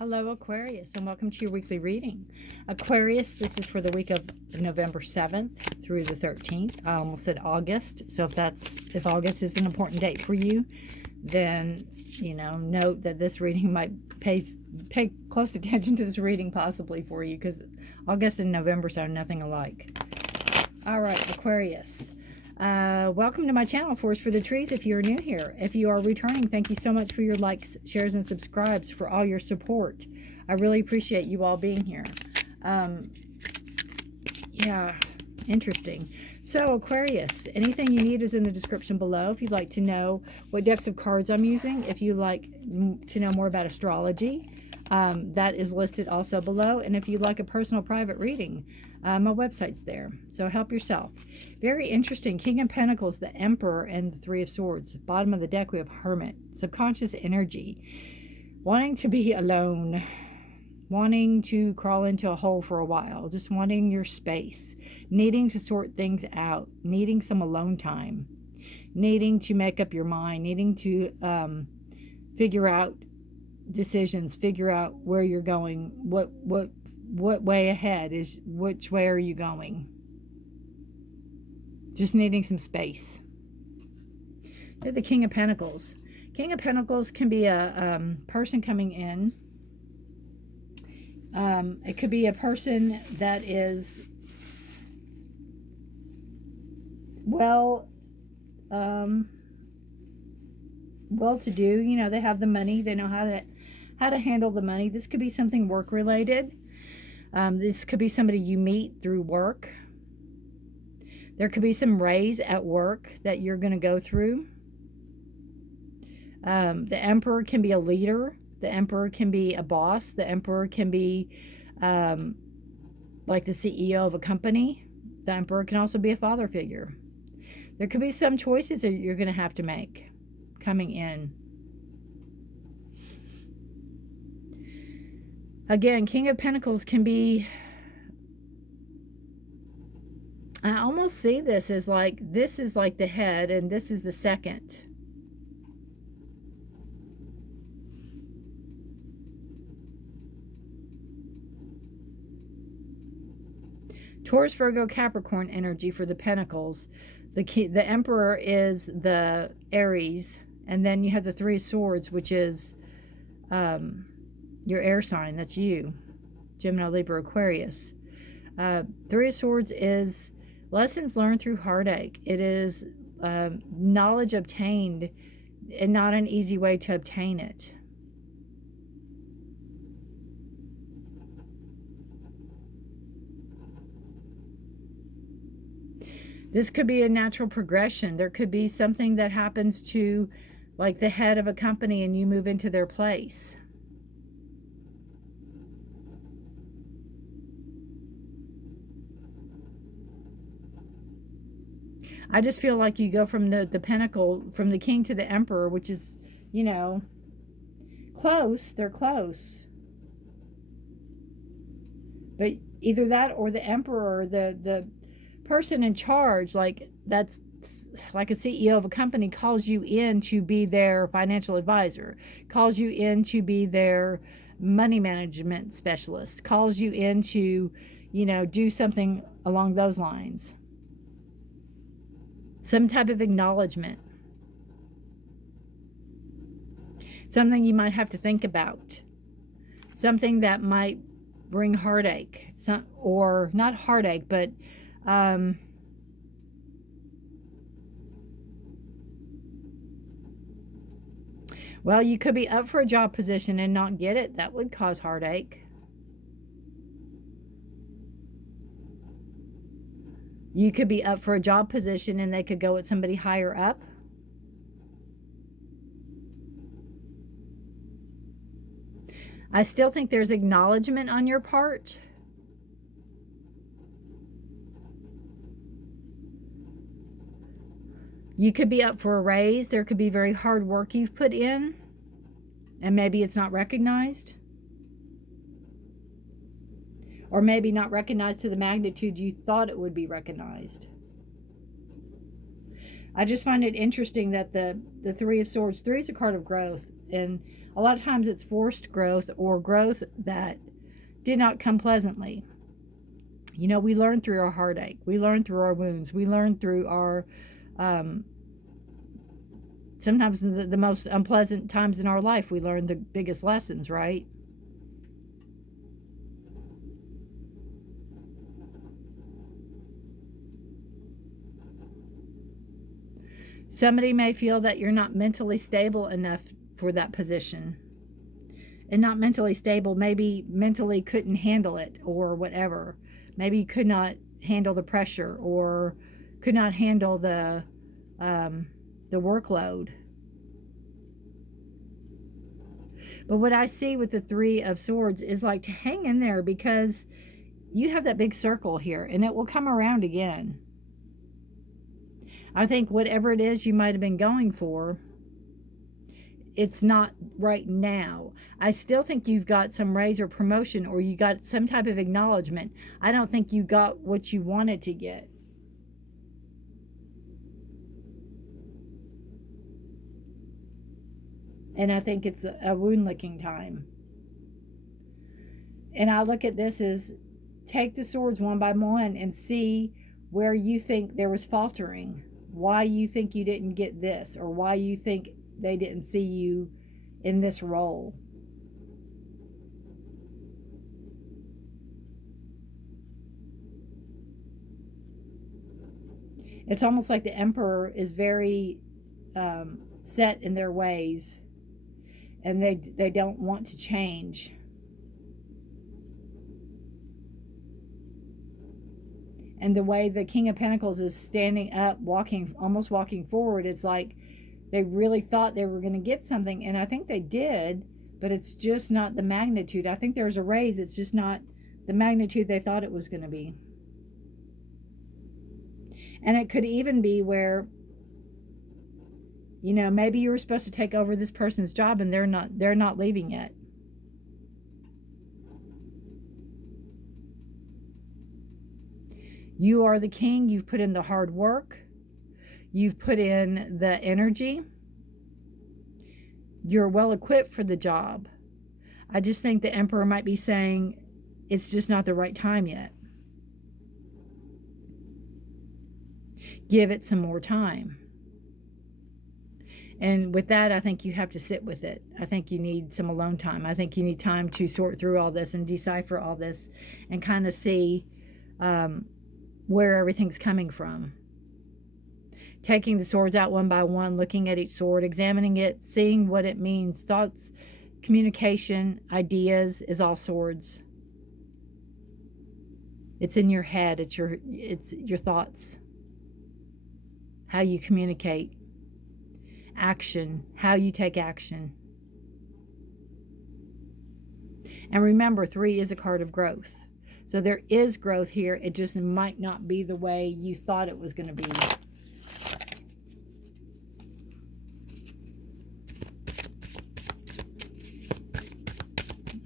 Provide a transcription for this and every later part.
Hello, Aquarius, and welcome to your weekly reading. Aquarius, this is for the week of November 7th through the 13th. I almost said August, so if August is an important date for you, then, note that this reading might pay close attention to this reading possibly for you, because August and November sound nothing alike. All right, Aquarius. Welcome to my channel, Forest for the Trees, if you're new here. If you are returning, thank you so much for your likes, shares, and subscribes, for all your support. I really appreciate you all being here. Yeah, interesting. So, Aquarius, anything you need is in the description below. If you'd like to know what decks of cards I'm using, if you'd like to know more about astrology, that is listed also below. And if you'd like a personal private reading, my website's there. So help yourself. Very interesting. King of Pentacles, the Emperor, and the Three of Swords. Bottom of the deck, we have Hermit. Subconscious energy. Wanting to be alone. Wanting to crawl into a hole for a while. Just wanting your space. Needing to sort things out. Needing some alone time. Needing to make up your mind. Needing to figure out decisions, figure out where you're going, what way ahead is, which way are you going. Just needing some space. There's the King of Pentacles. King of Pentacles can be a person coming in. It could be a person that is well-to-do. They have the money. They know how to handle the money. This could be something work related. This could be somebody you meet through work. There could be some raise at work that you're going to go through. The Emperor can be a leader. The Emperor can be a boss. The Emperor can be like the CEO of a company. The Emperor can also be a father figure. There could be some choices that you're going to have to make coming in. Again, King of Pentacles can be, I almost see this as like, this is like the head and this is the second. Taurus, Virgo, Capricorn energy for the Pentacles. The Emperor is the Aries, and then you have the Three of Swords, which is your air sign. That's you, Gemini, Libra, Aquarius. Three of Swords is lessons learned through heartache. It is knowledge obtained, and not an easy way to obtain it. This could be a natural progression. There could be something that happens to, like, the head of a company and you move into their place. I just feel like you go from the Pentacle, from the King to the Emperor, which is, close. They're close. But either that or the Emperor, the person in charge, like that's like a CEO of a company, calls you in to be their financial advisor, calls you in to be their money management specialist, calls you in to, do something along those lines. Some type of acknowledgement. Something you might have to think about. Something that might bring heartache. Or not heartache, but well, you could be up for a job position and not get it. That would cause heartache. You could be up for a job position and they could go with somebody higher up. I still think there's acknowledgement on your part. You could be up for a raise. There could be very hard work you've put in, and maybe it's not recognized. Or maybe not recognized to the magnitude you thought it would be recognized. I just find it interesting that the Three of Swords, 3 is a card of growth, and A lot of times it's forced growth or growth that did not come pleasantly. You know, we learn through our heartache. We learn through our wounds. We learn through our, sometimes the most unpleasant times in our life, we learn the biggest lessons, right? Somebody may feel that you're not mentally stable enough for that position. And not mentally stable, maybe mentally couldn't handle it or whatever. Maybe you could not handle the pressure or could not handle the workload. But what I see with the Three of Swords is like to hang in there, because you have that big circle here and it will come around again. I think whatever it is you might have been going for, it's not right now. I still think you've got some raise or promotion, or you got some type of acknowledgement. I don't think you got what you wanted to get. And I think it's a wound licking time. And I look at this as take the swords one by one and see where you think there was faltering, why you think you didn't get this, or why you think they didn't see you in this role. It's almost like the Emperor is very set in their ways, and they don't want to change. And the way the King of Pentacles is standing up, almost walking forward, it's like they really thought they were going to get something, and I think they did, but it's just not the magnitude. I think there's a raise, it's just not the magnitude they thought it was going to be. And it could even be where, you know, maybe you were supposed to take over this person's job and they're not leaving yet. You are the king. You've put in the hard work. You've put in the energy. You're well equipped for the job. I just think the Emperor might be saying it's just not the right time yet. Give it some more time. And with that, I think you have to sit with it. I think you need some alone time. I think you need time to sort through all this and decipher all this and kind of see where everything's coming from. Taking the swords out one by one, looking at each sword, examining it, seeing what it means. Thoughts, communication, ideas is all swords. It's in your head. It's your thoughts. How you communicate. Action. How you take action. And remember, 3 is a card of growth. So there is growth here. It just might not be the way you thought it was going to be.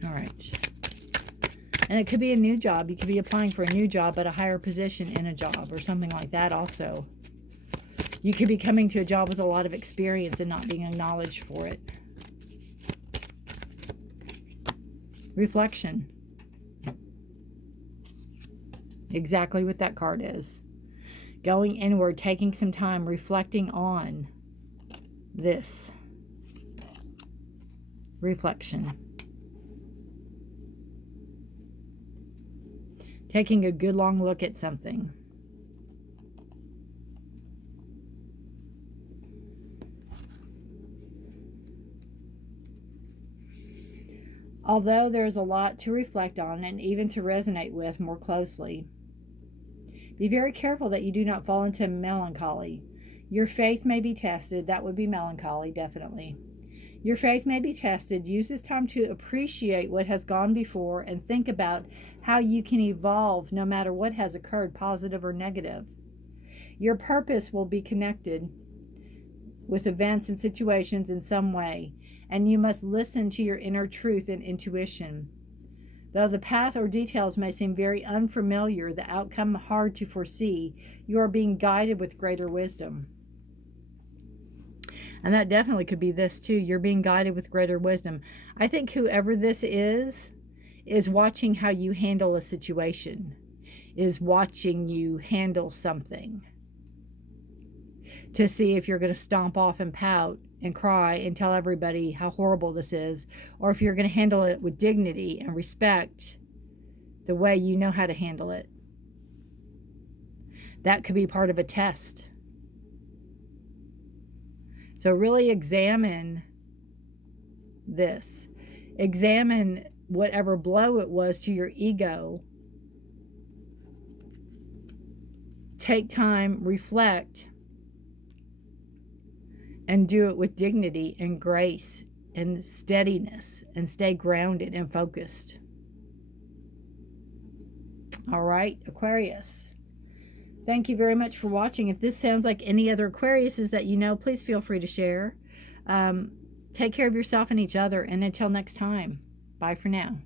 All right. And it could be a new job. You could be applying for a new job at a higher position in a job or something like that also. You could be coming to a job with a lot of experience and not being acknowledged for it. Reflection. Exactly what that card is. Going inward, taking some time, reflecting on this. Reflection. Taking a good long look at something. Although there's a lot to reflect on and even to resonate with more closely, be very careful that you do not fall into melancholy. Your faith may be tested. That would be melancholy, definitely. Your faith may be tested. Use this time to appreciate what has gone before and think about how you can evolve no matter what has occurred, positive or negative. Your purpose will be connected with events and situations in some way, and you must listen to your inner truth and intuition. Though the path or details may seem very unfamiliar, the outcome hard to foresee, you are being guided with greater wisdom. And that definitely could be this too. You're being guided with greater wisdom. I think whoever this is watching how you handle a situation, is watching you handle something, to see if you're going to stomp off and pout and cry and tell everybody how horrible this is, or if you're going to handle it with dignity and respect the way you know how to handle it. That could be part of a test. So really examine this. Examine whatever blow it was to your ego. Take time, reflect, and do it with dignity and grace and steadiness, and stay grounded and focused. All right, Aquarius. Thank you very much for watching. If this sounds like any other Aquariuses that you know, please feel free to share. Take care of yourself and each other. And until next time, bye for now.